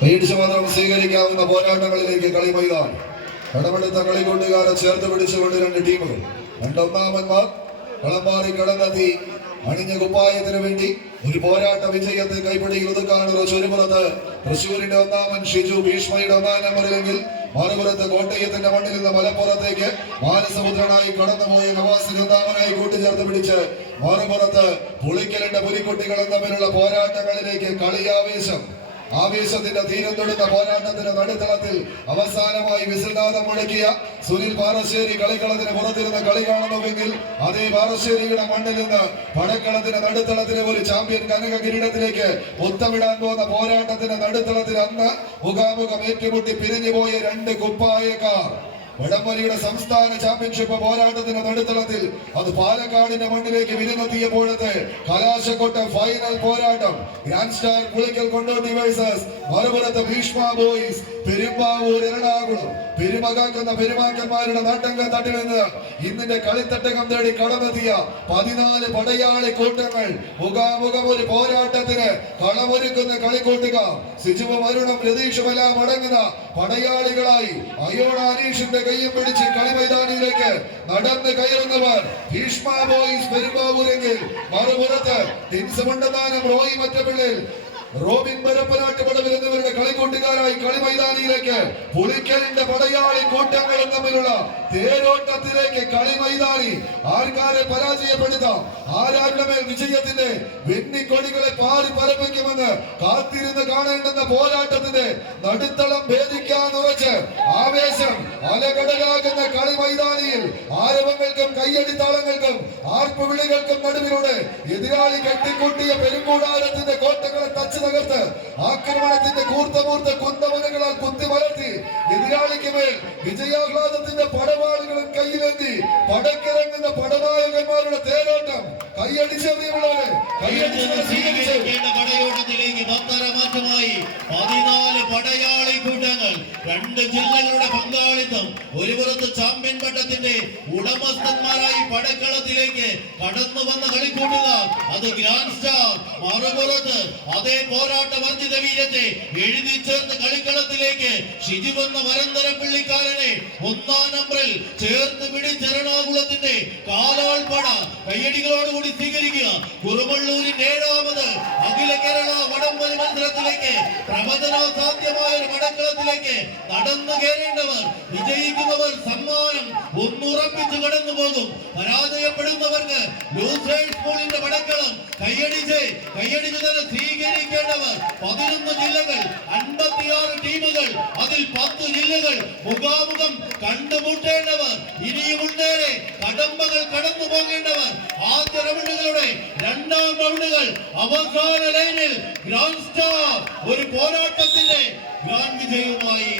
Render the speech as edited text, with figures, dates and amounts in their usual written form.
പേടിച്ചു മാത്രം സ്വീകരിക്കാവുന്ന പോരാട്ടങ്ങളിലേക്ക് കളി മൈതാൻ. കടമെടുത്ത കളിക്കൂട്ടുകാരെ ചേർത്ത് പിടിച്ചുകൊണ്ട് രണ്ട് ടീമുകൾ. രണ്ടൊന്നാമന്മാർ കളം മാറി കടന്നെത്തി അണിഞ്ഞ കുപ്പായത്തിന് വേണ്ടി ഒരു പോരാട്ട വിജയത്തെ കൈപ്പിടിയിൽ ഒതുക്കാനുള്ള ചുരുപുറത്ത് തൃശ്ശൂരിന്റെ ഒന്നാമൻ ഷിജു ഭീഷ്മയുടെ ഒന്നാം നമ്പറിലെങ്കിൽ മറുപുറത്ത് കോട്ടയത്തിന്റെ മണ്ണിൽ നിന്ന് മലപ്പുറത്തേക്ക് മാനസമുദ്രനായി കടന്നുപോയ നവാസിന് ഒന്നാമനായി കൂട്ടിച്ചേർത്ത് പിടിച്ച് മറുപുറത്ത് പുളിക്കലിന്റെ പുലിക്കുട്ടികൾ തമ്മിലുള്ള പോരാട്ടങ്ങളിലേക്ക് കളിയാവേശം. ആവേശത്തിന്റെ തീരം തൊടുന്ന പോരാട്ടത്തിന്റെ നടുത്തളത്തിൽ അവസാനമായി വിസിൽനാദം മുഴക്കിയ സുനിൽ പാറശ്ശേരി കളിക്കളത്തിന് പുറത്തിരുന്ന് കളി കാണുന്നുവെങ്കിൽ അതേ പാറശ്ശേരിയുടെ മണ്ണിൽ നിന്ന് പടക്കളത്തിന്റെ നടുത്തളത്തിലെ ഒരു ചാമ്പ്യൻ കനക കിരീടത്തിലേക്ക് ഒത്തമിടാൻ പോകുന്ന പോരാട്ടത്തിന്റെ നടുത്തളത്തിൽ അന്ന് മുഖാമുഖം ഏറ്റുമുട്ടി പിരിഞ്ഞുപോയ രണ്ട് കുപ്പായക്കാർ. വടംവലിയുടെ സംസ്ഥാന ചാമ്പ്യൻഷിപ്പ് പോരാട്ടത്തിന്റെ നടുത്തളത്തിൽ അത് പാലക്കാടിന്റെ മണ്ണിലേക്ക് വിരുന്നെത്തിയപ്പോഴത്തെ കലാശക്കൊട്ട ഫൈനൽ പോരാട്ടം. Grand star Pulikkal Kondotty versus മറുപുറത്ത് ഭീഷ്മ ബോയ്സ് പെരുമ്പാവൂർ എറണാകുളം. പെരുമകാക്കുന്ന പെരുമാക്കന്മാരുടെ നാട്ടങ്ക തട്ടിൽ നിന്ന് ഇന്നിന്റെ കളിത്തട്ടകം തേടി കടന്നെത്തിയ 14 പടയാളി കൂട്ടങ്ങൾ മുഖാമുഖം ഒരു പോരാട്ടത്തിന് കളമൊരുക്കുന്ന കളിക്കൂട്ടുകാർ. സിജുവും അരുണും രതീഷുമെല്ലാം അടങ്ങുന്ന പടയാളികളായി അയോണ അനീഷിന്റെ കയ്യും പിടിച്ച് കളി മൈതാനിയിലേക്ക് നടന്ന് കയറുന്നവർ ഭീഷ്മ ബോയ്സ് പെരുമ്പാവൂരെങ്കിൽ മറുപുറത്ത് ടിൻസമണ്ടനാനം റോയി മറ്റപ്പിള്ളിൽ റോബിൻ പരപ്പനാട്ട് പടവിൽ എന്നിവരുടെ കളിക്കൂട്ടുകാരായി കളി മൈതാനിയിലേക്ക് പുളിക്കലിന്റെ പടയാളി കൂട്ടങ്ങളും തമ്മിലുള്ള തേരോട്ടത്തിലേക്ക് കളി മൈതാനി. ആർക്കാരെ പരാജയപ്പെടുത്താം, ആരാരുടെ മേൽ വിജയത്തിന്റെ വെന്നിക്കൊടികളെ പാടി പരപ്പിക്കുമെന്ന് കാത്തിരുന്ന് കാണേണ്ടുന്ന പോരാട്ടത്തിന്റെ നടുത്തളം ഭേദിക്കാൻ ഉറച്ച് ആവേശം അലകടലാകുന്ന കളി മൈതാനിയിൽ ആരവങ്ങൾക്കും കയ്യടിത്താളങ്ങൾക്കും ആർപ്പുവിളികൾക്കും നടുവിലൂടെ എതിരാളി കെട്ടിക്കൂട്ടിയ പെരുങ്കൂടാരത്തിന്റെ കോട്ടകളെ തച്ച് തകർത്ത് ആക്രമണത്തിന്റെ കൂർത്തമൂർത്ത കുന്തമനകളാൽ കുത്തി വളർത്തി എതിരാളിക്ക് മേൽ വിജയാഹ്ലാദത്തിന്റെ പടവാളുകളും കയ്യിലെത്തി പടക്കിറങ്ങുന്ന പടനായകന്മാരുടെ തേരോട്ടം. കൈയടിച്ചവരെ പടയോട്ടത്തിലേക്ക് മാറ്റമായി 14 പടയാളി കൂട്ടങ്ങൾ, 2 ജില്ലകളുടെ പങ്കാളിത്തം. ഒരു പുറത്ത് ചാമ്പ്യൻ പട്ടത്തിന്റെ ഉടമസ്ഥന്മാരായി പടക്കളത്തിലേക്ക് കടന്നു വന്ന കളിക്കൂട്ടുകാർ അത് ഗ്രാൻഡ് സ്റ്റാർ. മറുപുറത്ത് അതേ പോരാട്ട വർജിത വീരത്തെ എഴുതി ചേർത്ത് കളിക്കളത്തിലേക്ക് ഷിജുവെന്ന വരന്തരപ്പിള്ളിക്കാരനെ ഒന്നാം നമ്പറിൽ ചേർത്ത് പിടിച്ച് എറണാകുളത്തിന്റെ കാലാൾപ്പട കയ്യടികളോടുകൂടി സ്വീകരിക്കുക. കുറുമള്ളൂരിന്റെ 7ാമത് അഖില കേരള വടംവലി മത്സരത്തിലേക്ക് പ്രവചനാസാധ്യമായ ഒരു പടക്കളത്തിലേക്ക് നടന്നു കയറേണ്ടവർ, വിജയിക്കുന്നവർ സമ്മാനം ഒന്നുറപ്പിച്ച് കടന്നു പോകും. പരാജയപ്പെടുന്നവർക്ക് ലൂസേഴ്സ് സ്കൂളിന്റെ പടക്കളം കയ്യടിച്ച് തന്നെ സ്വീകരിക്കേണ്ടവർ 11 ജില്ലകൾ, 56 ടീമുകൾ, അതിൽ 10 ജില്ലകൾ മുഖാമുഖം കണ്ടുമുട്ടേണ്ടവർ, ഇനിയും ഉണ്ടേറെ കടമ്പകൾ കടന്നു പോകേണ്ടവർ. ആദ്യ റൗണ്ടുകളുടെ 2ാം റൗണ്ടുകൾ അവസാന ലൈനിൽ ഗ്രാൻഡ് സ്റ്റാർ ഒരു പോരാട്ടത്തിന്റെ ഗ്രാൻഡ് വിജയവുമായി